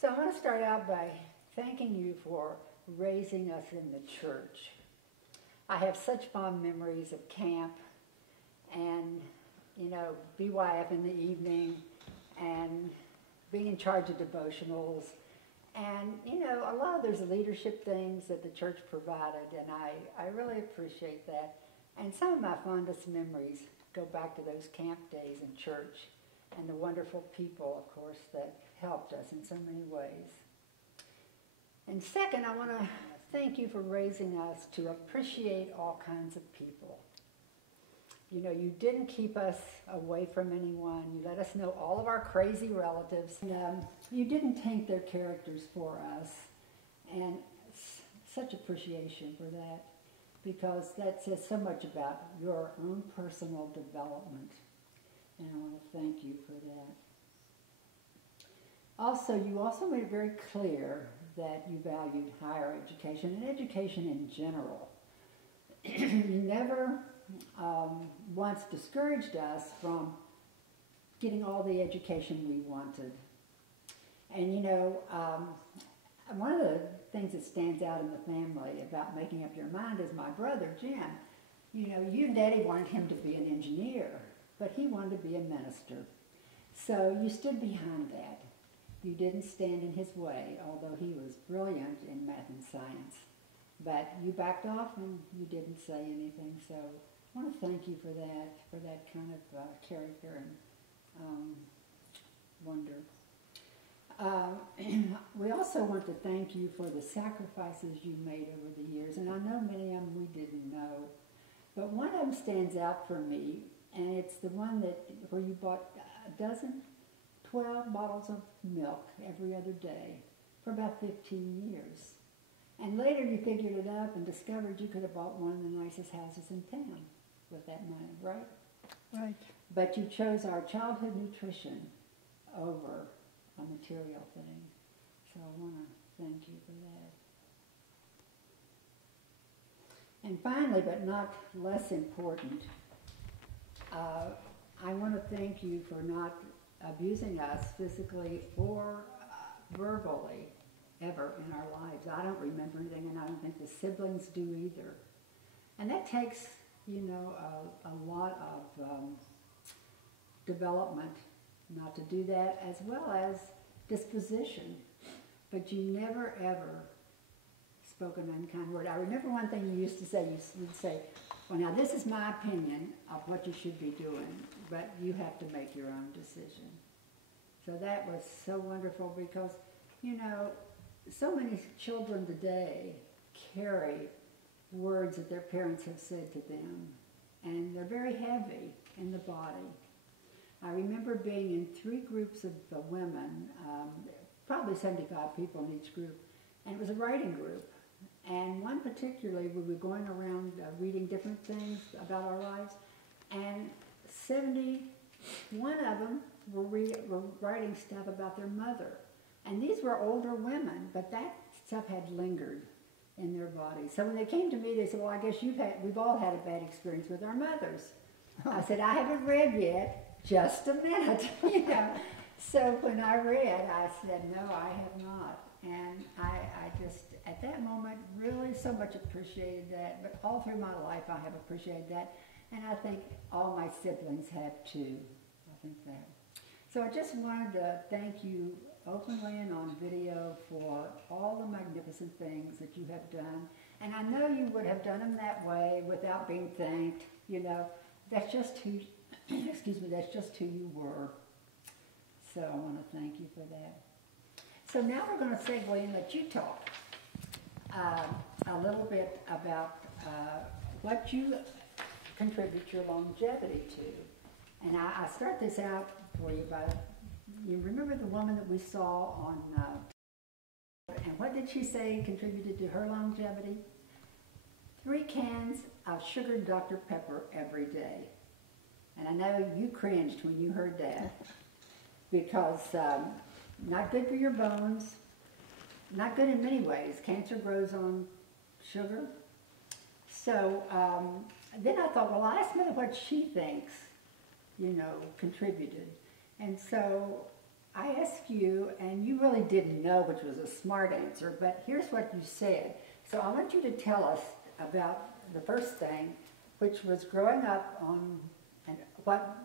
So I want to start out by thanking you for raising us in the church. I have such fond memories of camp and, BYF in the evening and being in charge of devotionals. And, a lot of those leadership things that the church provided, and I really appreciate that. And some of my fondest memories go back to those camp days in church and the wonderful people, of course, that helped us in so many ways. And second, I want to thank you for raising us to appreciate all kinds of people. You didn't keep us away from anyone. You let us know all of our crazy relatives. And, you didn't taint their characters for us. And such appreciation for that, because that says so much about your own personal development. And I want to thank you for that. Also, you also made it very clear that you valued higher education and education in general. You never once discouraged us from getting all the education we wanted. And one of the things that stands out in the family about making up your mind is my brother, Jim. You and Daddy wanted him to be an engineer, but he wanted to be a minister. So you stood behind that. You didn't stand in his way, although he was brilliant in math and science. But you backed off and you didn't say anything. So I want to thank you for that kind of character and wonder. We also want to thank you for the sacrifices you made over the years. And I know many of them we didn't know. But one of them stands out for me, and it's the one where you bought 12 bottles of milk every other day for about 15 years. And later you figured it up and discovered you could have bought one of the nicest houses in town with that money, right? Right. But you chose our childhood nutrition over a material thing. So I want to thank you for that. And finally, but not less important, I want to thank you for not abusing us physically or verbally ever in our lives. I don't remember anything, and I don't think the siblings do either. And that takes, a lot of development not to do that, as well as disposition. But you never ever spoke an unkind word. I remember one thing you used to say. You'd say, well, now this is my opinion of what you should be doing, but you have to make your own decision. So that was so wonderful because, so many children today carry words that their parents have said to them, and they're very heavy in the body. I remember being in 3 groups of women, probably 75 people in each group, and it was a writing group. And one particularly, we were going around reading different things about our lives, and 71 of them were writing stuff about their mother. And these were older women, but that stuff had lingered in their bodies. So when they came to me, they said, well, I guess we've all had a bad experience with our mothers. I said, I haven't read yet, just a minute. So when I read, I said, no, I have not. And I just, at that moment, really so much appreciated that. But all through my life, I have appreciated that. And I think all my siblings have too. I think that. So I just wanted to thank you openly and on video for all the magnificent things that you have done. And I know you would have done them that way without being thanked. That's just who, that's just who you were. So I want to thank you for that. So now we're going to segue and let you talk a little bit about what you contribute your longevity to. And I start this out for you by, you remember the woman that we saw on, and what did she say contributed to her longevity? 3 cans of sugared Dr. Pepper every day. And I know you cringed when you heard that, because not good for your bones, not good in many ways. Cancer grows on sugar. So then I thought, well, I'll ask her what she thinks, contributed. And so I asked you, and you really didn't know, which was a smart answer, but here's what you said. So I want you to tell us about the first thing, which was growing up on what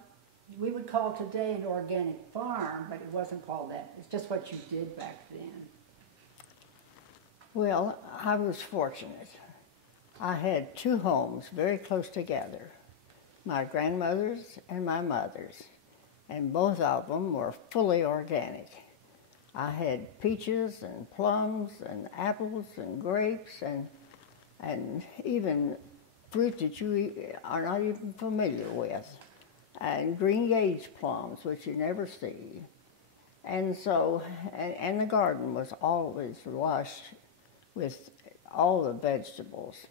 we would call today an organic farm, but it wasn't called that. It's just what you did back then. Well, I was fortunate. I had two homes very close together, my grandmother's and my mother's, and both of them were fully organic. I had peaches and plums and apples and grapes and even fruit that you are not even familiar with, and green gage plums, which you never see. And so, and the garden was always lush with all the vegetables.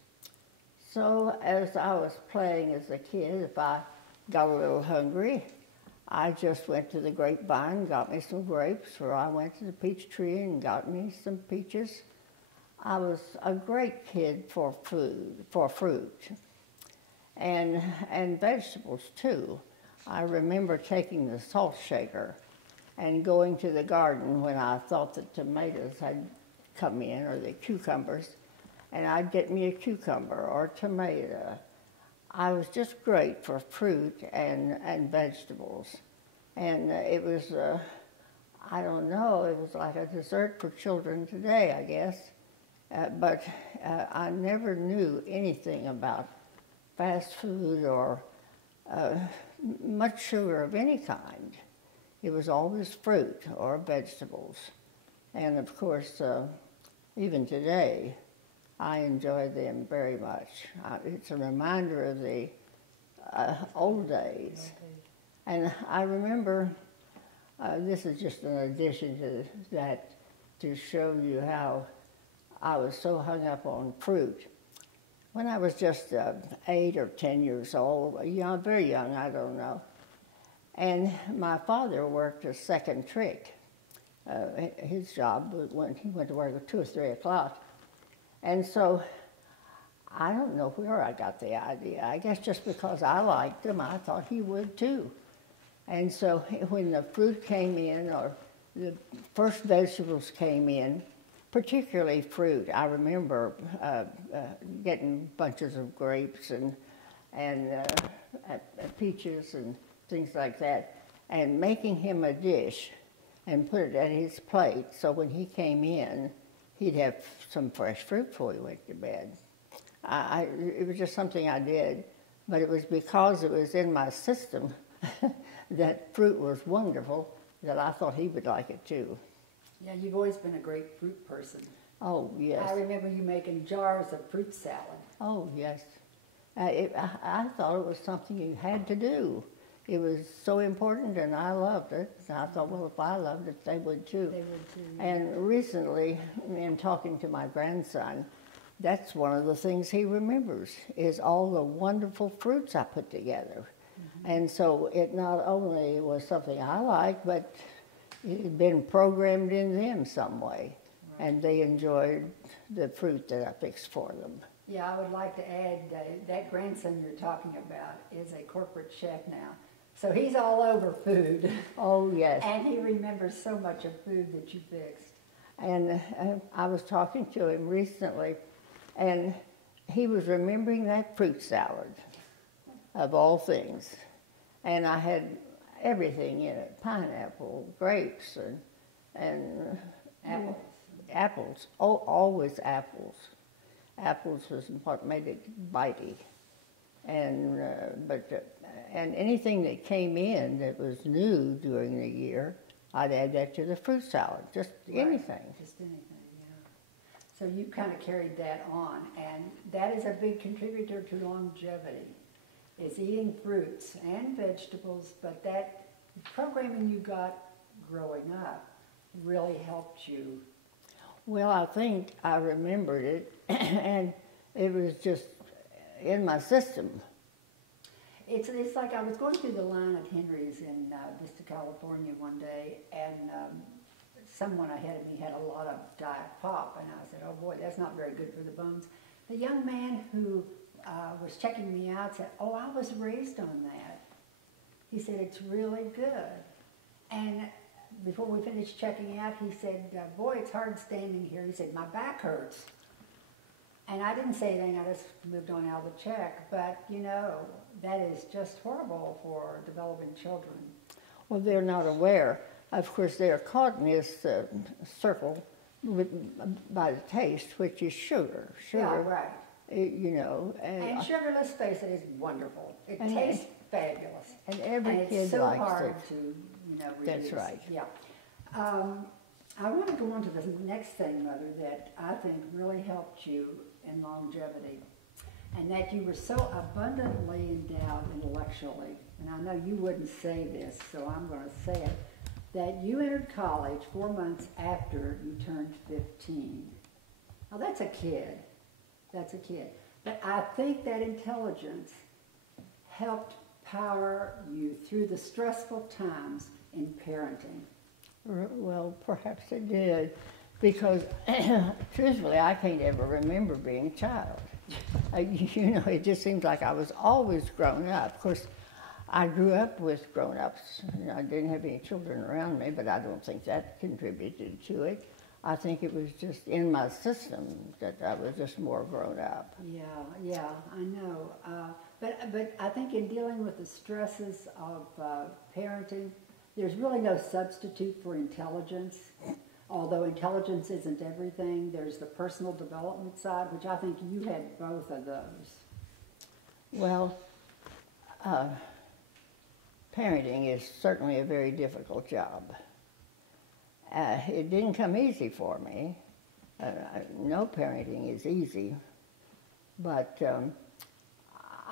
So as I was playing as a kid, if I got a little hungry, I just went to the grapevine, got me some grapes, or I went to the peach tree and got me some peaches. I was a great kid for fruit, and vegetables too. I remember taking the salt shaker and going to the garden when I thought the tomatoes had come in, or the cucumbers, and I'd get me a cucumber or a tomato. I was just great for fruit and vegetables. And it was, I don't know, it was like a dessert for children today, I guess. But I never knew anything about fast food or much sugar of any kind. It was always fruit or vegetables. And of course, even today, I enjoy them very much. It's a reminder of the old days. And I remember, this is just an addition to that, to show you how I was so hung up on fruit. When I was just 8 or 10 years old, young, very young, I don't know, and my father worked a second trick. His job was when he went to work at 2 or 3 o'clock. And so I don't know where I got the idea. I guess just because I liked him, I thought he would too. And so when the fruit came in, or the first vegetables came in, particularly fruit, I remember getting bunches of grapes and peaches and things like that, and making him a dish and put it at his plate, so when he came in, he'd have some fresh fruit before he went to bed. It was just something I did, but it was because it was in my system that fruit was wonderful, that I thought he would like it too. Yeah, you've always been a great fruit person. Oh, yes. I remember you making jars of fruit salad. Oh, yes. I thought it was something you had to do. It was so important, and I loved it. And I thought, well, if I loved it, they would too. They would too. Yeah. And recently, in talking to my grandson, that's one of the things he remembers, is all the wonderful fruits I put together. Mm-hmm. And so it not only was something I liked, but it had been programmed in them some way. Right. And they enjoyed the fruit that I fixed for them. Yeah, I would like to add that grandson you're talking about is a corporate chef now. So he's all over food. Oh, yes. And he remembers so much of food that you fixed. And I was talking to him recently, and he was remembering that fruit salad, of all things. And I had everything in it, pineapple, grapes, and apples. Apples, always apples. Apples was what made it bitey. And and anything that came in that was new during the year, I'd add that to the fruit salad, just right. Anything. Just anything, yeah. So you kind of carried that on, and that is a big contributor to longevity, is eating fruits and vegetables, but that programming you got growing up really helped you. Well, I think I remembered it, and it was just in my system. It's like I was going through the line at Henry's in Vista, California one day, and someone ahead of me had a lot of Diet Pop, and I said, oh boy, that's not very good for the bones. The young man who was checking me out said, oh, I was raised on that. He said, it's really good. And before we finished checking out, he said, boy, it's hard standing here. He said, my back hurts. And I didn't say anything, I just moved on out of the check. But, you know, that is just horrible for developing children. Well, they're not aware. Of course, they're caught in this circle by the taste, which is sugar. Sugar, Yeah, right. you know. And sugar, let's face it, is wonderful. It tastes fabulous. And every and kid it's so likes hard it. to, you know, reduce. That's right. Yeah. I want to go on to the next thing, Mother, that I think really helped you in longevity, and that you were so abundantly endowed intellectually, and I know you wouldn't say this, so I'm going to say it, that you entered college 4 months after you turned 15. Now that's a kid. That's a kid. But I think that intelligence helped power you through the stressful times in parenting. Well, perhaps it did, because truthfully, I can't ever remember being a child. You know, it just seems like I was always grown up. Of course, I grew up with grown-ups. You know, I didn't have any children around me, but I don't think that contributed to it. I think it was just in my system that I was just more grown up. Yeah, I know. But I think in dealing with the stresses of parenting, there's really no substitute for intelligence. Although intelligence isn't everything, there's the personal development side, which I think you had both of those. Well, parenting is certainly a very difficult job. It didn't come easy for me. No parenting is easy, but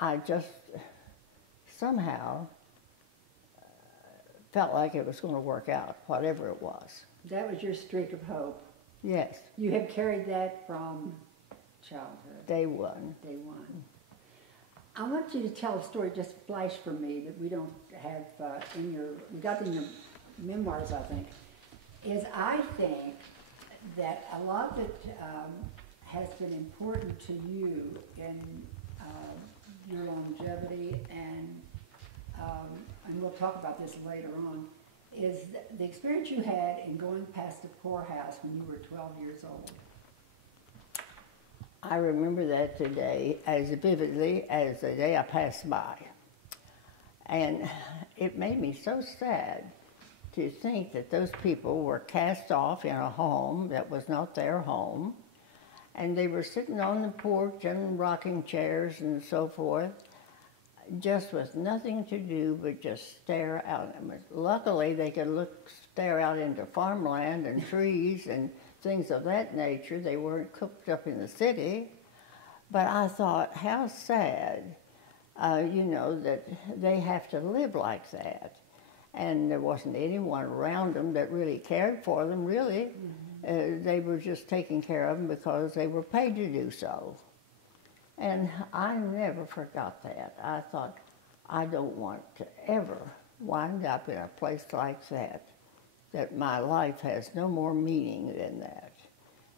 I just somehow felt like it was going to work out, whatever it was. That was your streak of hope. Yes. You have carried that from childhood. Day one. Day one. I want you to tell a story, just flash for me, that we don't have we got in your memoirs, I think, is I think that a lot that has been important to you in your longevity, and we'll talk about this later on, is the experience you had in going past the poorhouse when you were 12 years old. I remember that today as vividly as the day I passed by. And it made me so sad to think that those people were cast off in a home that was not their home, and they were sitting on the porch in rocking chairs and so forth, just with nothing to do but just stare out. I mean, luckily, they could stare out into farmland and trees and things of that nature. They weren't cooped up in the city. But I thought, how sad, you know, that they have to live like that. And there wasn't anyone around them that really cared for them, really. Mm-hmm. They were just taking care of them because they were paid to do so. And I never forgot that. I thought, I don't want to ever wind up in a place like that my life has no more meaning than that.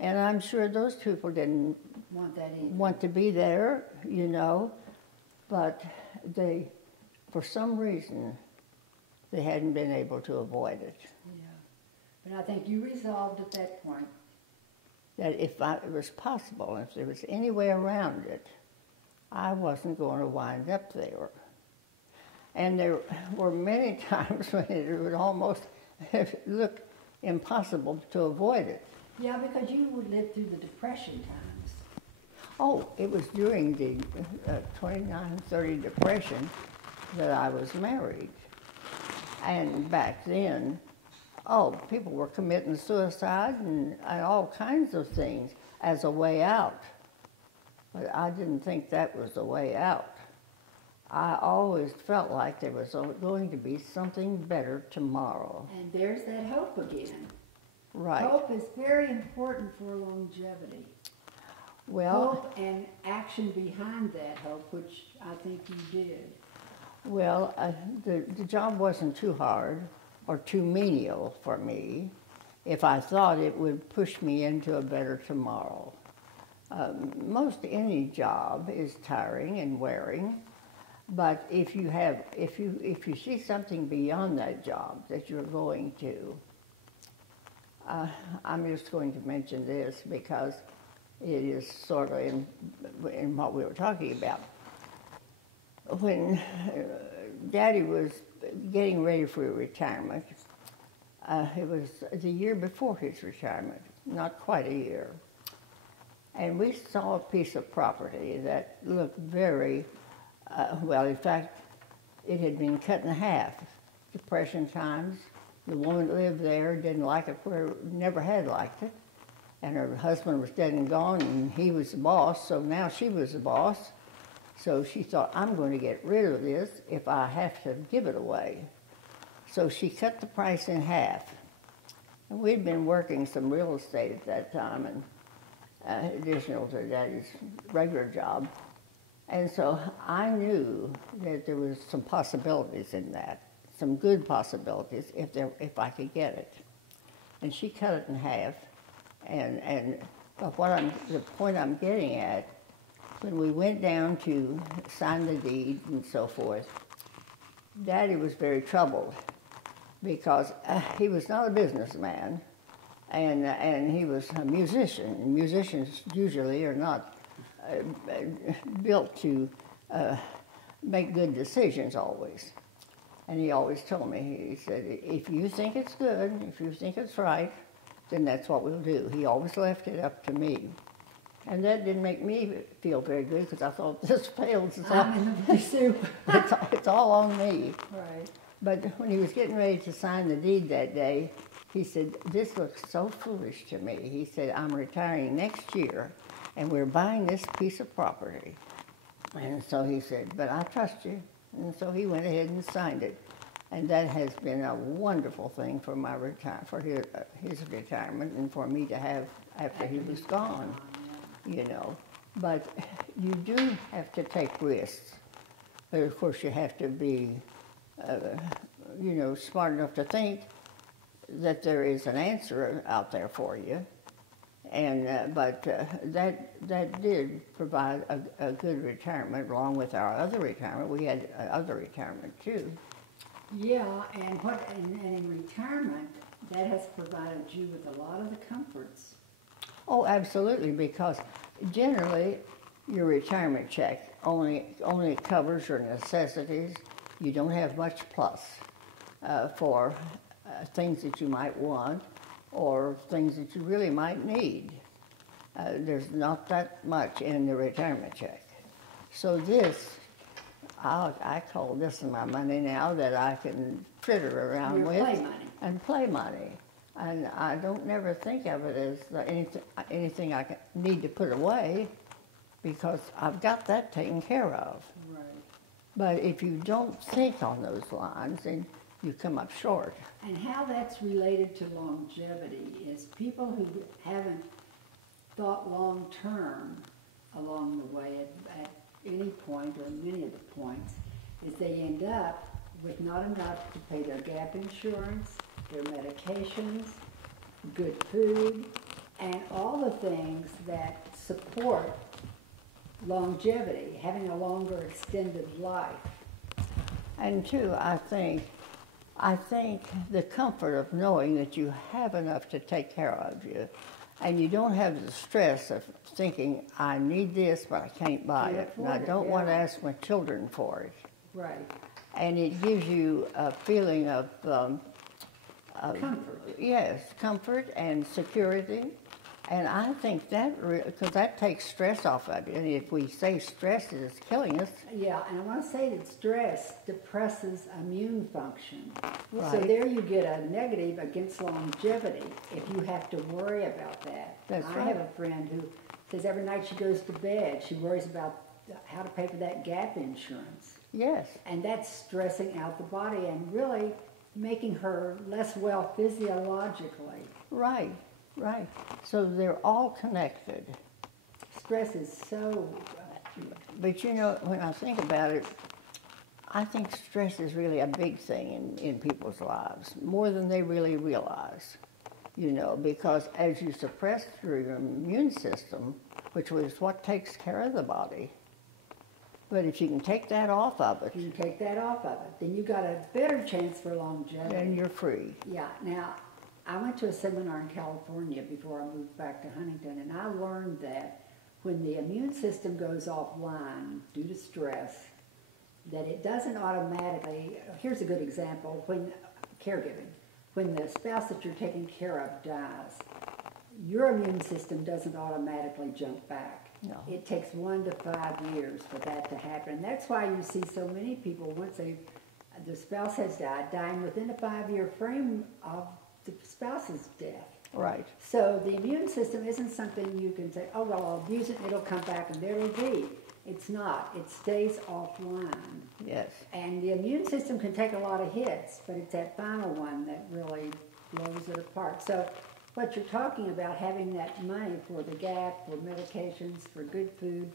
And I'm sure those people didn't want to be there, you know, but they, for some reason, they hadn't been able to avoid it. Yeah. But I think you resolved at that point that if it was possible, if there was any way around it, I wasn't going to wind up there. And there were many times when it would almost look impossible to avoid it. Yeah, because you would live through the Depression times. Oh, it was during the 29-30 Depression that I was married. And back then, people were committing suicide and all kinds of things as a way out. But I didn't think that was the way out. I always felt like there was going to be something better tomorrow. And there's that hope again. Right. Hope is very important for longevity. Well, hope and action behind that hope, which I think you did. Well, the job wasn't too hard or too menial for me if I thought it would push me into a better tomorrow. Most any job is tiring and wearing, but if you see something beyond that job that you're going to, I'm just going to mention this because it is sort of in what we were talking about. When Daddy was getting ready for retirement, it was the year before his retirement, not quite a year. And we saw a piece of property that looked very, well, in fact, it had been cut in half. Depression times, the woman that lived there didn't like it, never had liked it. And her husband was dead and gone, and he was the boss, so now she was the boss. So she thought, I'm going to get rid of this if I have to give it away. So she cut the price in half. And we'd been working some real estate at that time, and additional to Daddy's regular job. And so I knew that there was some possibilities in that, some good possibilities if I could get it. And she cut it in half. And the point I'm getting at, when we went down to sign the deed and so forth, Daddy was very troubled because he was not a businessman, and he was a musician. Musicians usually are not built to make good decisions always. And he always told me, he said, if you think it's good, if you think it's right, then that's what we'll do. He always left it up to me. And that didn't make me feel very good because I thought, this fails. It's all on me. Right. But when he was getting ready to sign the deed that day, he said, this looks so foolish to me. He said, I'm retiring next year, and we're buying this piece of property. And so he said, but I trust you. And so he went ahead and signed it. And that has been a wonderful thing for my his retirement and for me to have after he was gone, you know. But you do have to take risks. But of course you have to be, you know, smart enough to think that there is an answer out there for you. And but that did provide a good retirement along with our other retirement. We had other retirement too. Yeah, and in retirement, that has provided you with a lot of the comforts. Oh, absolutely, because generally your retirement check only covers your necessities. You don't have much plus for things that you might want or things that you really might need. There's not that much in the retirement check. So this, I call this my money now that I can fritter around Your with. play money. And play money. And I don't never think of it as anything I need to put away because I've got that taken care of. Right. But if you don't think on those lines, then you come up short. And how that's related to longevity is people who haven't thought long-term along the way at any point or many of the points is they end up with not enough to pay their gap insurance, their medications, good food, and all the things that support longevity, having a longer extended life. And two, I think the comfort of knowing that you have enough to take care of you, and you don't have the stress of thinking, I need this, but I can't buy it, and I don't want to ask my children for it. Right. And it gives you a feeling of Comfort. Yes, comfort and security. And I think that, because that takes stress off of you. And if we say stress is killing us. Yeah, and I want to say that stress depresses immune function. Right. So there you get a negative against longevity if you have to worry about that. That's I right. have a friend who says every night she goes to bed, she worries about how to pay for that gap insurance. Yes. And that's stressing out the body and really making her less well physiologically. Right, right. So they're all connected. Stress is so... But you know, when I think about it, I think stress is really a big thing in people's lives, more than they really realize. You know, because as you suppress through your immune system, which was what takes care of the body, but if you can take that off of it, you take that off of it, then you got a better chance for longevity. then you're free. Yeah. Now, I went to a seminar in California before I moved back to Huntington, and I learned that when the immune system goes offline due to stress, that it doesn't automatically, here's a good example, when caregiving, when the spouse that you're taking care of dies, your immune system doesn't automatically jump back. No. It takes 1 to 5 years for that to happen. And that's why you see so many people, once the spouse has died, dying within a 5-year frame of the spouse's death. Right. So the immune system isn't something you can say, oh, well, I'll abuse it and it'll come back and there it'll be. It's not. It stays offline. Yes. And the immune system can take a lot of hits, but it's that final one that really blows it apart. So what you're talking about, having that money for the gap, for medications, for good food,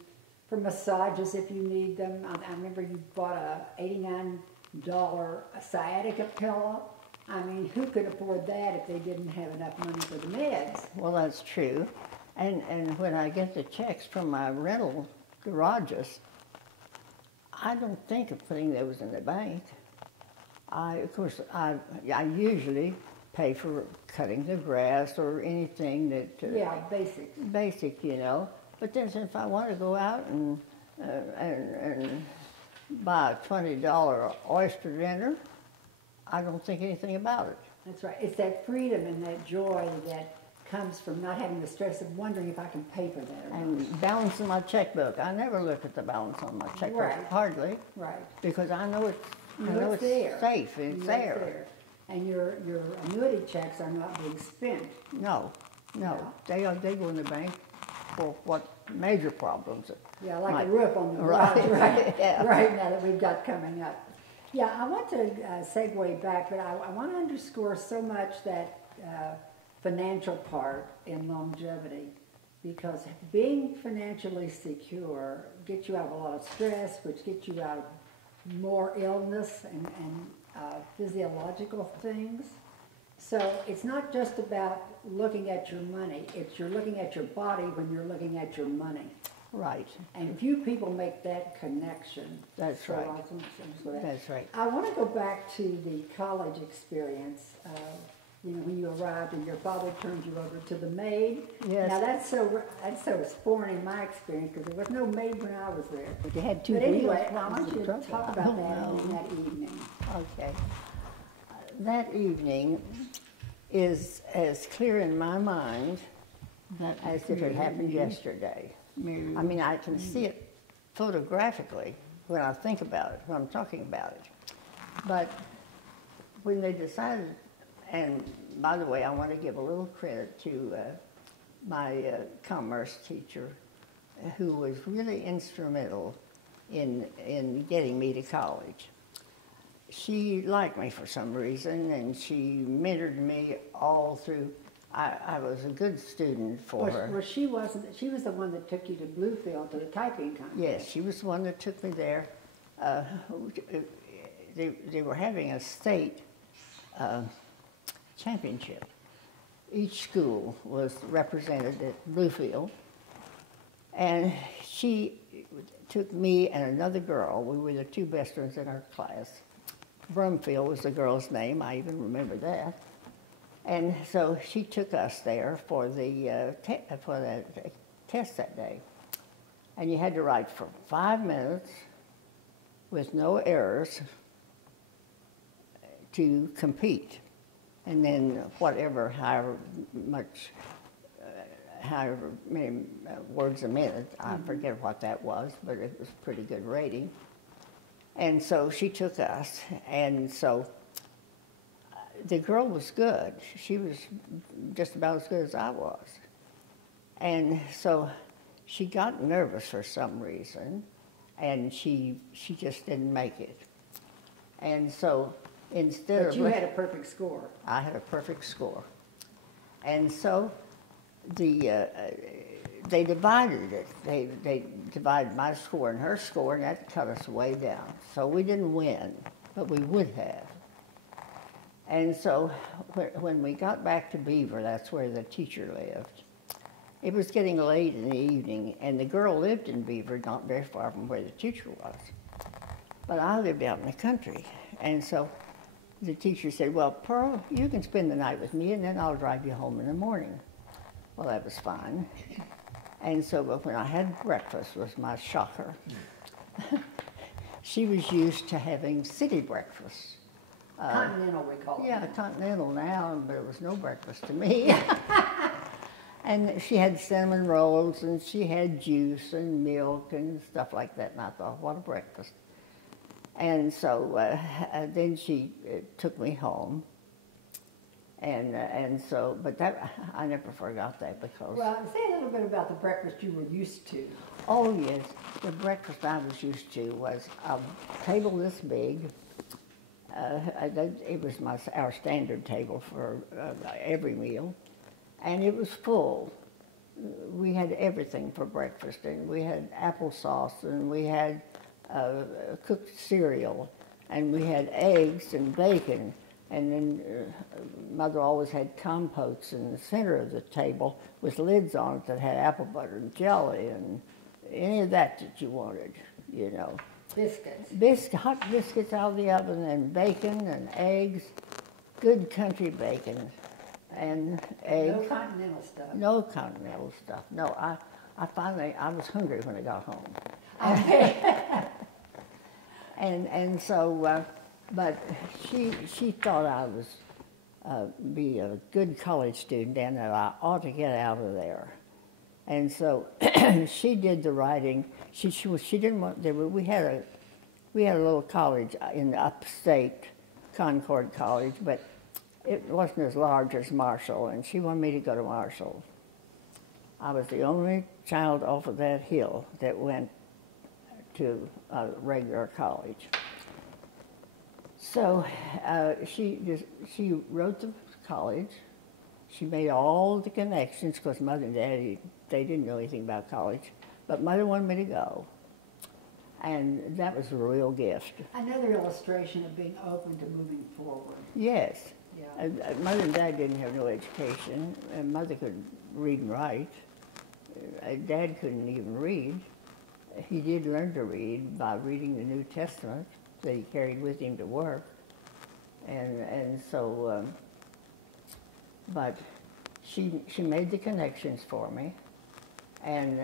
for massages if you need them. I remember you bought a $89 sciatica pillow. I mean, who could afford that if they didn't have enough money for the meds? Well, that's true. And when I get the checks from my rental garages, I don't think of putting those in the bank. I usually pay for cutting the grass or anything that... yeah, basics. Basic, you know. But then if I want to go out and buy a $20 oyster dinner, I don't think anything about it. That's right. It's that freedom and that joy that comes from not having the stress of wondering if I can pay for that or not. And balancing my checkbook. I never look at the balance on my checkbook, Right. hardly, Right. because I know it's, there. safe, and it's You know there. And your annuity checks are not being spent. No, Yeah. they go in the bank for what major problems. Yeah, like Right. a roof on the Right. garage, right? Yeah. Right now that we've got coming up. Yeah, I want to segue back, but I want to underscore so much that financial part in longevity, because being financially secure gets you out of a lot of stress, which gets you out of more illness and physiological things. So it's not just about looking at your money, it's you're looking at your body when you're looking at your money. Right. And few people make that connection. That's So right. I was gonna say that. That's right. I want to go back to the college experience. You know, when you arrived and your father turned you over to the maid. Yes. Now that's so foreign in my experience because there was no maid when I was there. But you had two But wheels. anyway, I What was want the you to trouble? talk I about don't that know. that evening. Okay. That evening is as clear in my mind as if it happened yesterday. I mean, I can see it photographically when I think about it, when I'm talking about it. But when they decided, and by the way, I want to give a little credit to my commerce teacher, who was really instrumental in getting me to college. She liked me for some reason, and she mentored me all through. I was a good student for her. Well, she wasn't. She was the one that took you to Bluefield to the typing contest. Yes, she was the one that took me there. They were having a state championship. Each school was represented at Bluefield, and she took me and another girl. We were the two best ones in our class. Brumfield was the girl's name. I even remember that. And so she took us there for the test that day. And you had to write for 5 minutes with no errors to compete. And then however many words a minute, I forget what that was, but it was a pretty good rating. And so she took us, and so the girl was good. She was just about as good as I was. And so she got nervous for some reason, and she just didn't make it. And so instead of... But you had a perfect score. I had a perfect score. And so they divided it. They divided my score and her score, and that cut us way down. So we didn't win, but we would have. And so when we got back to Beaver, that's where the teacher lived, it was getting late in the evening, and the girl lived in Beaver, not very far from where the teacher was. But I lived out in the country, and so the teacher said, well, Pearl, you can spend the night with me and then I'll drive you home in the morning. Well, that was fine. And so, but when I had breakfast was my shocker. She was used to having city breakfast. Continental, we call it. Yeah, continental now, but it was no breakfast to me. And she had cinnamon rolls, and she had juice and milk and stuff like that, and I thought, what a breakfast. And so then she took me home, and so, but that, I never forgot that because... Well, say a little bit about the breakfast you were used to. Oh, yes. The breakfast I was used to was a table this big. It was our standard table for every meal, and it was full. We had everything for breakfast, and we had applesauce, and we had cooked cereal, and we had eggs and bacon, and then Mother always had compotes in the center of the table with lids on it that had apple butter and jelly and any of that you wanted, you know. Biscuits. Hot biscuits out of the oven, and bacon and eggs, good country bacon, and eggs. No continental stuff. No continental stuff. No, I was hungry when I got home. Okay. and so, but she thought I was be a good college student and that I ought to get out of there. And so she did the writing. She didn't want. We had a little college in upstate, Concord College, but it wasn't as large as Marshall, and she wanted me to go to Marshall. I was the only child off of that hill that went to a regular college. So she wrote the college. She made all the connections because Mother and Daddy, they didn't know anything about college, but Mother wanted me to go, and that was a real gift. Another illustration of being open to moving forward. Yes. Yeah. Mother and Dad didn't have no education, and Mother could read and write. Dad couldn't even read. He did learn to read by reading the New Testament that he carried with him to work, and so. But she made the connections for me, and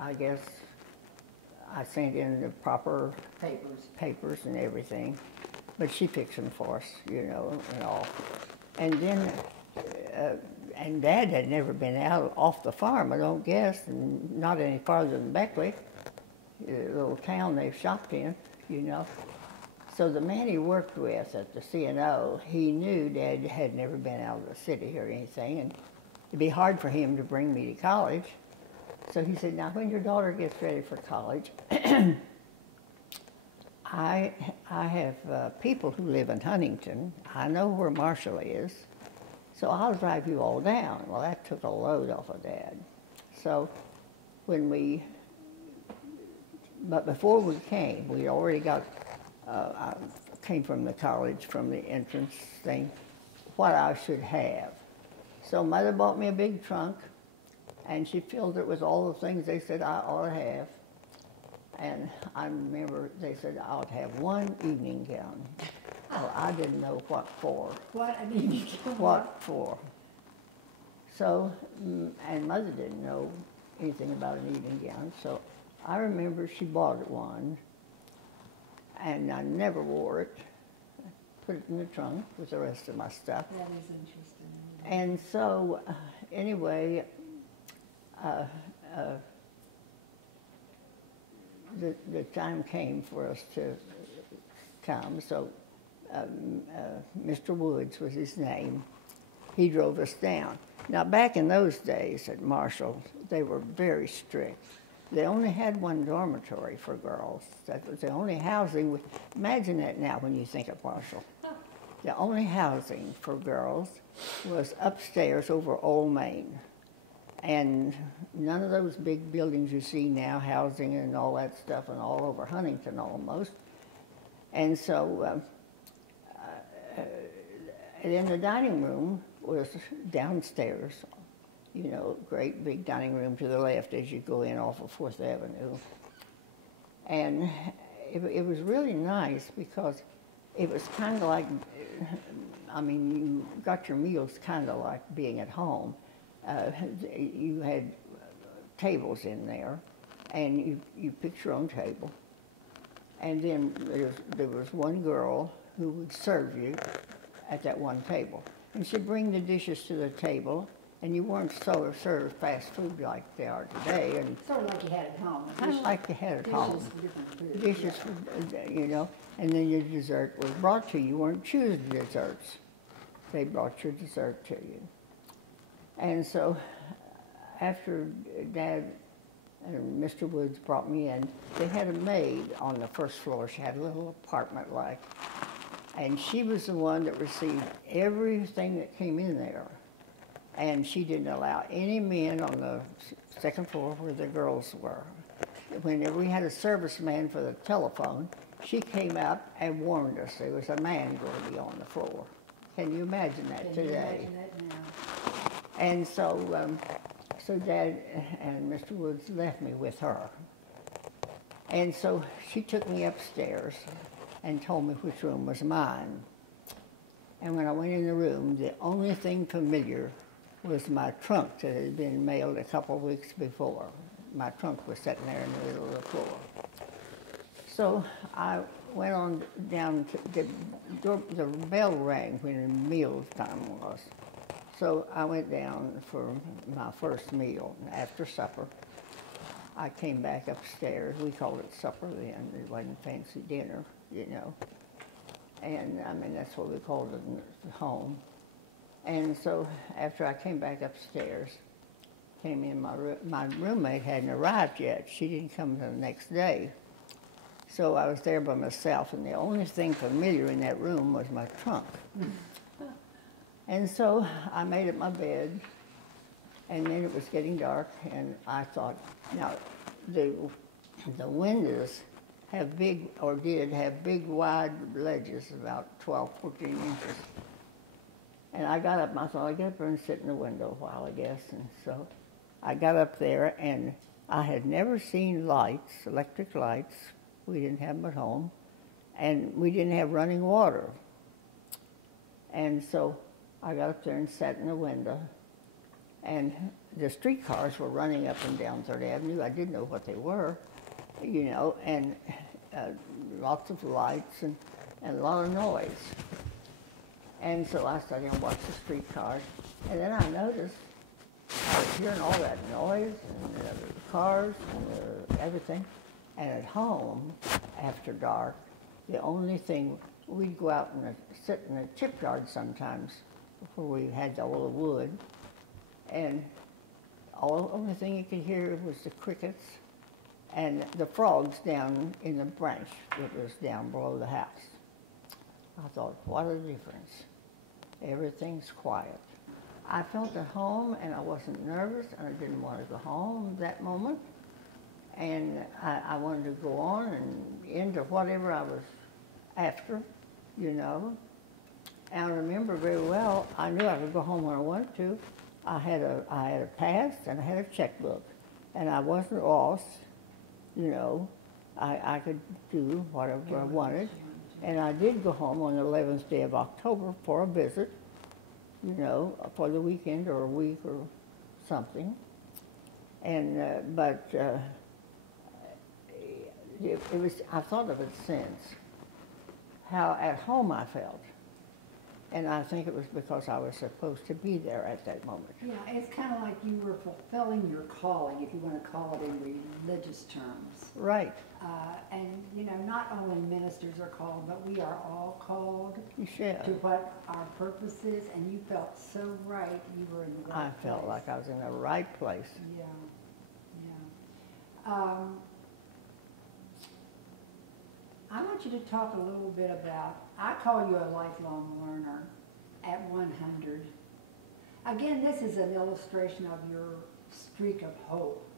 I guess I sent in the proper papers and everything, but she fixed them for us, you know, and all. And then, and Dad had never been out off the farm, I don't guess, and not any farther than Beckley, the little town they shopped in, you know. So the man he worked with at the CNO, he knew Dad had never been out of the city or anything, and it'd be hard for him to bring me to college. So he said, now when your daughter gets ready for college, I have people who live in Huntington. I know where Marshall is, so I'll drive you all down. Well, that took a load off of Dad. So but before we came, we already got, I came from the college, from the entrance thing, what I should have. So Mother bought me a big trunk, and she filled it with all the things they said I ought to have. And I remember they said I ought to have one evening gown. Well, I didn't know what for. What an evening gown? What for. So, and Mother didn't know anything about an evening gown, so I remember she bought one, and I never wore it. Put it in the trunk with the rest of my stuff. That is interesting. And so, anyway, the time came for us to come, so Mr. Woods was his name. He drove us down. Now, back in those days at Marshall, they were very strict. They only had one dormitory for girls. That was the only housing. Imagine that now when you think of Marshall. The only housing for girls was upstairs over Old Main. And none of those big buildings you see now, housing and all that stuff, and all over Huntington almost. And so, and then the dining room was downstairs. You know, great big dining room to the left as you go in off of 4th Avenue. And it was really nice because it was kind of like, I mean, you got your meals kind of like being at home. You had tables in there, and you picked your own table. And then there was one girl who would serve you at that one table. And she'd bring the dishes to the table, and you weren't so served fast food like they are today. And Sort of like you had at home. kind of like you had at home. Dishes for different food. Dishes, you know, and then your dessert was brought to you. You weren't choosing desserts. They brought your dessert to you. And so after Dad and Mr. Woods brought me in, they had a maid on the first floor. She had a little apartment like, and she was the one that received everything that came in there. And she didn't allow any men on the second floor where the girls were. Whenever we had a serviceman for the telephone, she came out and warned us there was a man going to be on the floor. Can you imagine that today? Can you imagine that now? And so, so Dad and Mr. Woods left me with her. And so she took me upstairs and told me which room was mine. And when I went in the room, the only thing familiar was my trunk that had been mailed a couple of weeks before. My trunk was sitting there in the middle of the floor. So I went on down to the bell rang when meal time was. So I went down for my first meal. After supper, I came back upstairs. We called it supper then. It wasn't fancy dinner, you know. And I mean, that's what we called it in home. And so after I came back upstairs, came in my room, my roommate hadn't arrived yet. She didn't come until the next day. So I was there by myself, and the only thing familiar in that room was my trunk. And so I made up my bed, and then it was getting dark, and I thought, now, the windows have big, or did have big, wide ledges, about 12, 14 inches. And I got up, and I thought, I'd get up there and sit in the window a while, I guess. And so I got up there, and I had never seen lights, electric lights. We didn't have them at home. And we didn't have running water. And so I got up there and sat in the window. And the streetcars were running up and down 3rd Avenue. I didn't know what they were, you know, and lots of lights and a lot of noise. And so I started to watch the streetcars. And then I noticed I was hearing all that noise and the cars and everything. And at home, after dark, the only thing, we'd go out and sit in the chip yard sometimes before we had all the wood. And the only thing you could hear was the crickets and the frogs down in the branch that was down below the house. I thought, what a difference. Everything's quiet. I felt at home, and I wasn't nervous, and I didn't want to go home that moment. And I wanted to go on and into whatever I was after, you know. And I remember very well, I knew I could go home when I wanted to. I had a pass and I had a checkbook, and I wasn't lost, you know. I could do whatever I wanted. And I did go home on the 11th day of October for a visit, you know, for the weekend or a week or something. And, it was, I thought of it since, how at home I felt. And I think it was because I was supposed to be there at that moment. Yeah, it's kind of like you were fulfilling your calling, if you want to call it in religious terms. Right. And, you know, not only ministers are called, but we are all called Yeah. to what our purpose is, and you felt so right, you were in the right place. I felt like I was in the right place. Yeah, yeah. I want you to talk a little bit about, I call you a lifelong learner at 100. Again, this is an illustration of your streak of hope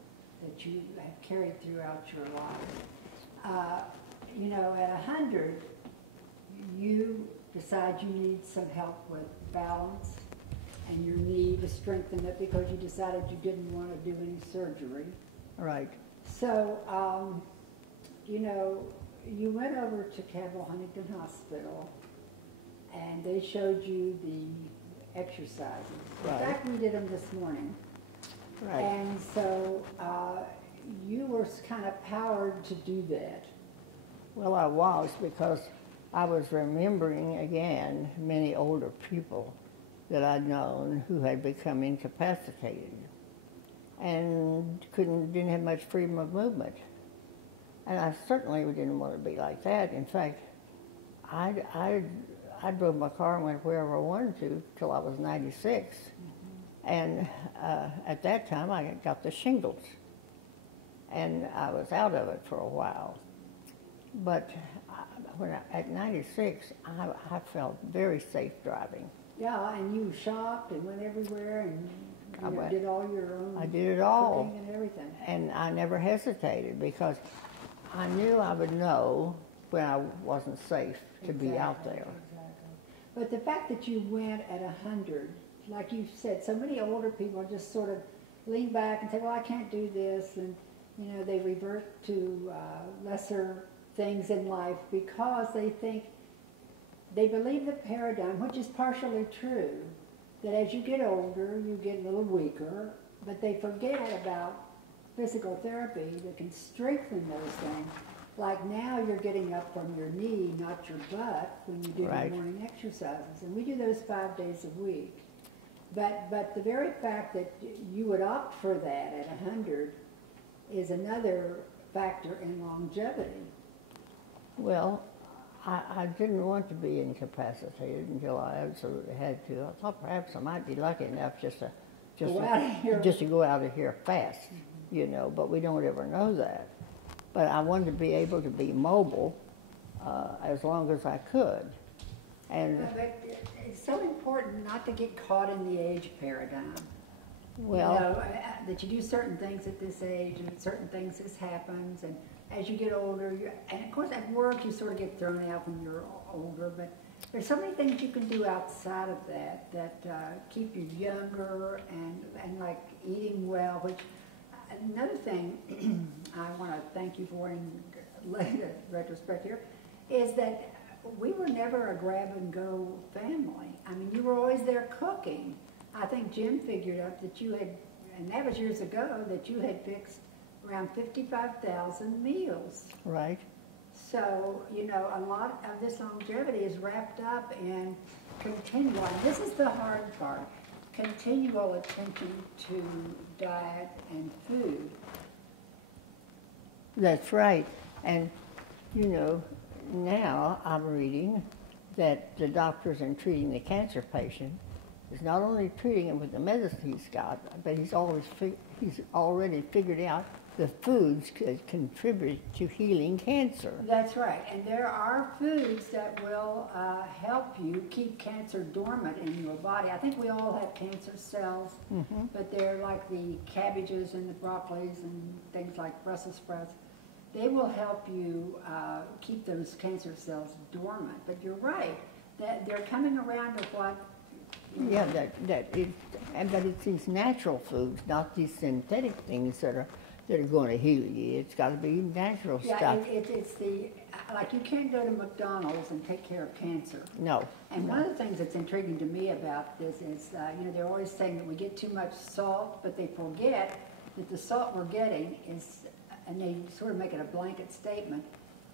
that you have carried throughout your life. You know, at 100, you decide you need some help with balance and your knee to strengthen it because you decided you didn't want to do any surgery. Right. So, you know, you went over to Cabell Huntington Hospital, and they showed you the exercises. In Right. fact, we did them this morning. Right. And so you were kind of powered to do that. Well, I was, because I was remembering again many older people that I'd known who had become incapacitated and didn't have much freedom of movement. And I certainly didn't want to be like that. In fact, I drove my car and went wherever I wanted to till I was 96. And at that time, I got the shingles, and I was out of it for a while. But at 96, I felt very safe driving. Yeah, and you shopped and went everywhere and did all your own I did it all. cooking and everything. And I never hesitated, because I knew I would know when I wasn't safe to be out there. Exactly. But the fact that you went at 100, like you said, so many older people just sort of lean back and say, well, I can't do this, and they revert to lesser things in life because they believe the paradigm, which is partially true, that as you get older, you get a little weaker, but they forget about physical therapy that can strengthen those things. Like now you're getting up from your knee, not your butt, when you do Right. your morning exercises. And we do those 5 days a week. But the very fact that you would opt for that at 100 is another factor in longevity. Well, I didn't want to be incapacitated until I absolutely had to. I thought perhaps I might be lucky enough just to Go out of here. go out of here fast, but we don't ever know that. But I wanted to be able to be mobile as long as I could. And But it's so important not to get caught in the age paradigm. well, That you do certain things at this age and certain things this happens, and as you get older, and of course at work you sort of get thrown out when you're older, but there's so many things you can do outside of that keep you younger and like eating well, which another thing I want to thank you for in retrospect here is that we were never a grab-and-go family. I mean, you were always there cooking. I think Jim figured out that you had, and that was years ago, that you had fixed around 55,000 meals. right. So, a lot of this longevity is wrapped up in continual, and this is the hard part, continual attention to diet and food. That's right. And, now I'm reading that the doctors in treating the cancer patient is not only treating him with the medicine he's got, but he's already figured out the foods could contribute to healing cancer. That's right, and there are foods that will help you keep cancer dormant in your body. I think we all have cancer cells, but they're like the cabbages and the broccolis and things like Brussels sprouts. They will help you keep those cancer cells dormant. But you're right, that they're coming around to what. Yeah, but it's these natural foods, not these synthetic things that are going to heal you. It's got to be natural Yeah, stuff. it's like you can't go to McDonald's and take care of cancer. No. And one of the things that's intriguing to me about this is, they're always saying that we get too much salt, but they forget that the salt we're getting is, and they sort of make it a blanket statement,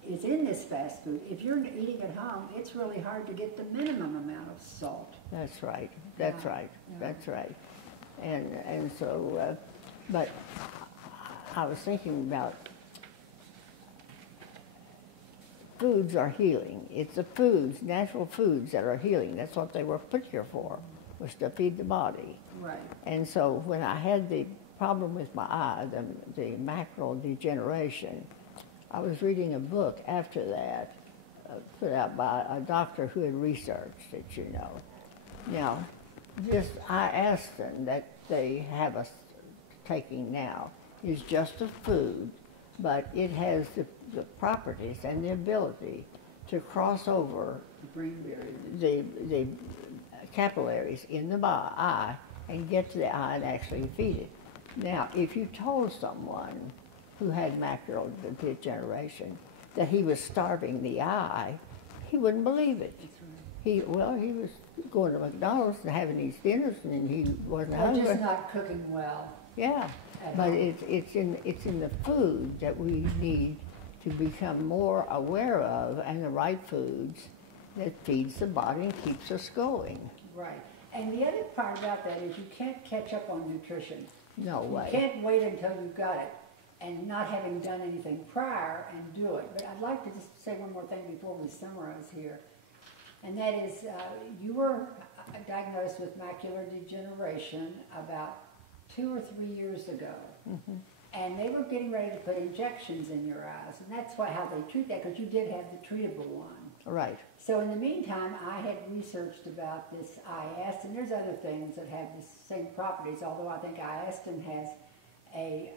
is in this fast food. If you're eating at home, it's really hard to get the minimum amount of salt. That's right. That's Yeah, right. yeah. That's right. And so, but I was thinking about foods are healing. It's the foods, natural foods that are healing. That's what they were put here for, was to feed the body. Right. And so when I had the problem with my eye, the macular degeneration, I was reading a book after that, put out by a doctor who had researched it, Now, I asked them that they have us taking now is just a food, but it has the properties and the ability to cross over the capillaries in the eye and get to the eye and actually feed it. Now, if you told someone who had macular degeneration that he was starving the eye, he wouldn't believe it. He was going to McDonald's and having these dinners, and he wasn't Or hungry. just not cooking well. Yeah, At but home. it's in the food that we need to become more aware of, and the right foods that feeds the body and keeps us going. Right. And the other part about that is you can't catch up on nutrition. No way. You can't wait until you've got it and not having done anything prior and do it. But I'd like to just say one more thing before we summarize here. And that is, you were diagnosed with macular degeneration about 2 or 3 years ago. Mm-hmm. And they were getting ready to put injections in your eyes. And that's how they treat that, because you did have the treatable one. Right. So in the meantime, I had researched about this iast, and there's other things that have the same properties, although I think iastin has a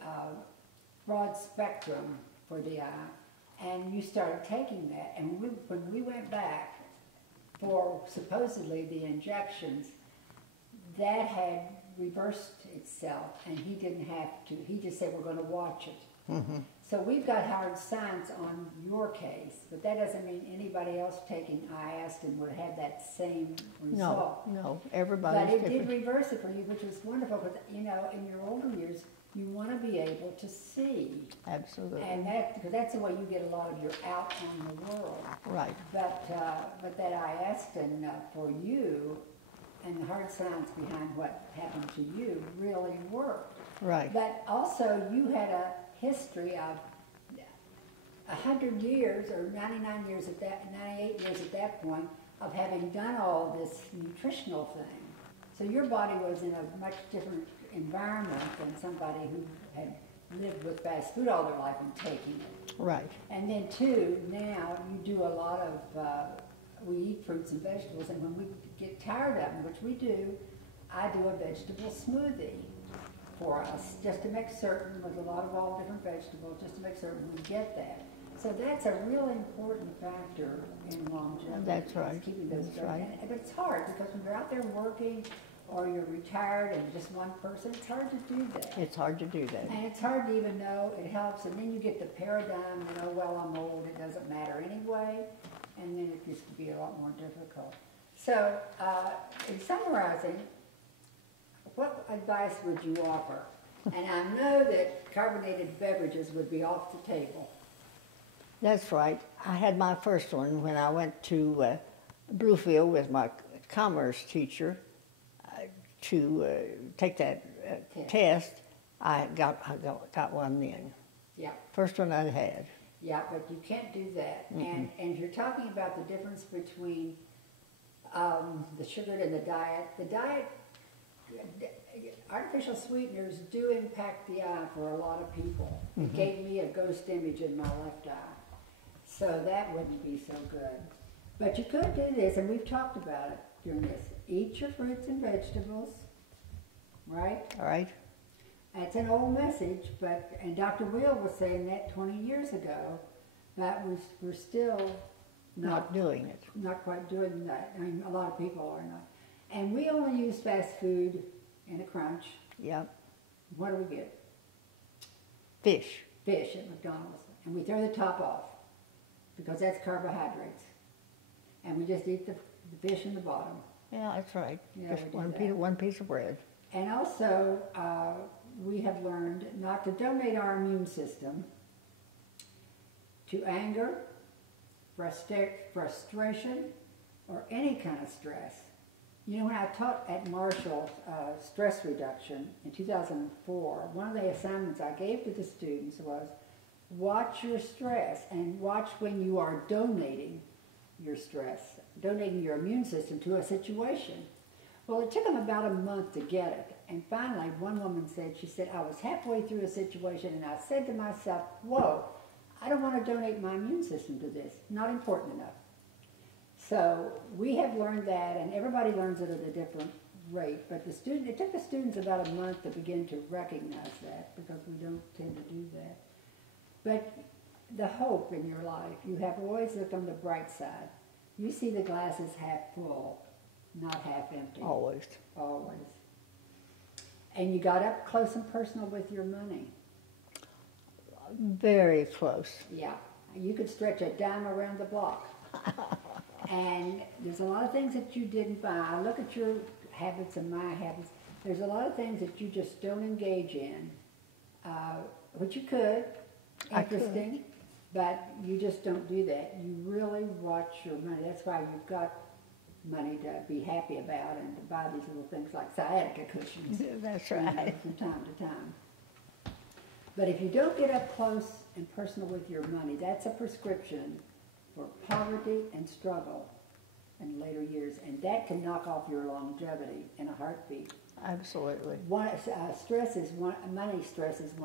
broad spectrum for the eye. And you started taking that, and when we went back for supposedly the injections, that had reversed itself, and he didn't have to. He just said, we're going to watch it. Mm-hmm. So we've got hard science on your case, but that doesn't mean anybody else taking iastin would have that same result. No, everybody's But it different. did reverse it for you, which was wonderful, because, in your older years, you want to be able to see. Absolutely. And because that's the way you get a lot of your out on the world. Right. But that iastin for you, and the hard science behind what happened to you, really worked. Right. But also, you had a history of 100 years, or 98 years at that point, of having done all this nutritional thing. So your body was in a much different environment than somebody who had lived with fast food all their life and taking it. Right. And then too, now you do a lot of, we eat fruits and vegetables, and when we get tired of them, which we do, I do a vegetable smoothie for us, just to make certain, with a lot of all different vegetables, just to make certain we get that. So that's a really important factor in longevity. That's right. Keeping those That's going. right. But it's hard, because when you're out there working, or you're retired and just one person, it's hard to do that. It's hard to do that. And it's hard to even know it helps, and then you get the paradigm, well, I'm old, it doesn't matter anyway, and then it gets to be a lot more difficult. So, in summarizing, what advice would you offer? And I know that carbonated beverages would be off the table. That's right. I had my first one when I went to Bluefield with my commerce teacher to take that test. I got one then. Yeah. First one I'd had. Yeah, but you can't do that. Mm-mm. And you're talking about the difference between the sugar and the diet. The diet, artificial sweeteners do impact the eye for a lot of people. Mm-hmm. It gave me a ghost image in my left eye. So that wouldn't be so good. But you could do this, and we've talked about it during this. Eat your fruits and vegetables, right? All right. That's an old message, and Dr. Will was saying that 20 years ago, but we're still Not doing it. not quite doing that. I mean, a lot of people are not. And we only use fast food in a crunch. Yep. What do we get? Fish. Fish at McDonald's. And we throw the top off, because that's carbohydrates. And we just eat the fish in the bottom. Yeah, that's right. Yeah, Just we do one that. piece of bread. And also, we have learned not to donate our immune system to anger, frustration, or any kind of stress. You know, when I taught at Marshall stress reduction in 2004, one of the assignments I gave to the students was watch your stress, and watch when you are donating your stress, donating your immune system to a situation. Well, it took them about a month to get it. And finally, one woman said, she said, I was halfway through a situation and I said to myself, whoa, I don't want to donate my immune system to this. Not important enough. So we have learned that, and everybody learns it at a different rate. But it took the students about a month to begin to recognize that, because we don't tend to do that. But the hope in your life, you have always looked on the bright side. You see the glasses half full, not half empty. Always. Always. And you got up close and personal with your money. Very close. Yeah, You could stretch a dime around the block. And there's a lot of things that you didn't buy. I look at your habits and my habits. There's a lot of things that you just don't engage in, which you could, interesting, but you just don't do that. You really watch your money. That's why you've got money to be happy about and to buy these little things like sciatica cushions. That's right. You know, from time to time. But if you don't get up close and personal with your money, that's a prescription for poverty and struggle in later years, and that can knock off your longevity in a heartbeat. Absolutely. Money stress is one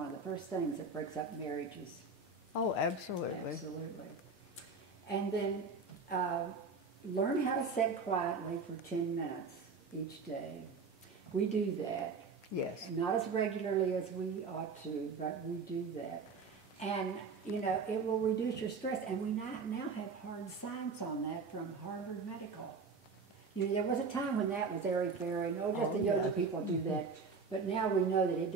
of the first things that breaks up marriages. Oh, absolutely. Absolutely. And then learn how to sit quietly for 10 minutes each day. We do that. Yes. Not as regularly as we ought to, but we do that. And, you know, it will reduce your stress. And we now have hard science on that from Harvard Medical. You know, there was a time when that was airy-fairy. No, just the yoga people do that. But now we know that it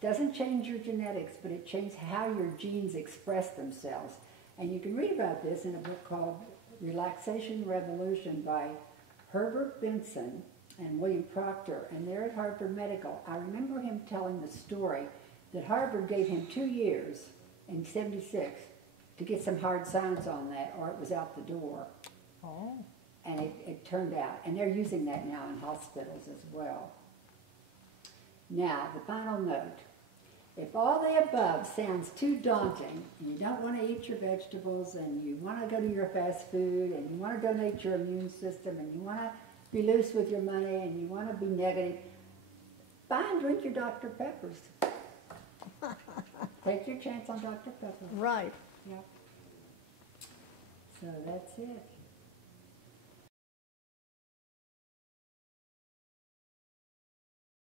doesn't change your genetics, but it changes how your genes express themselves. And you can read about this in a book called Relaxation Revolution by Herbert Benson and William Proctor, and they're at Harvard Medical. I remember him telling the story that Harvard gave him 2 years in '76 to get some hard science on that, or it was out the door. Oh. And it turned out, and they're using that now in hospitals as well. Now, the final note. If all the above sounds too daunting, and you don't want to eat your vegetables, and you want to go to your fast food, and you want to donate your immune system, and you want to be loose with your money, and you want to be negative, buy and drink your Dr. Peppers. Take your chance on Dr. Pepper. Right. Yep. So that's it.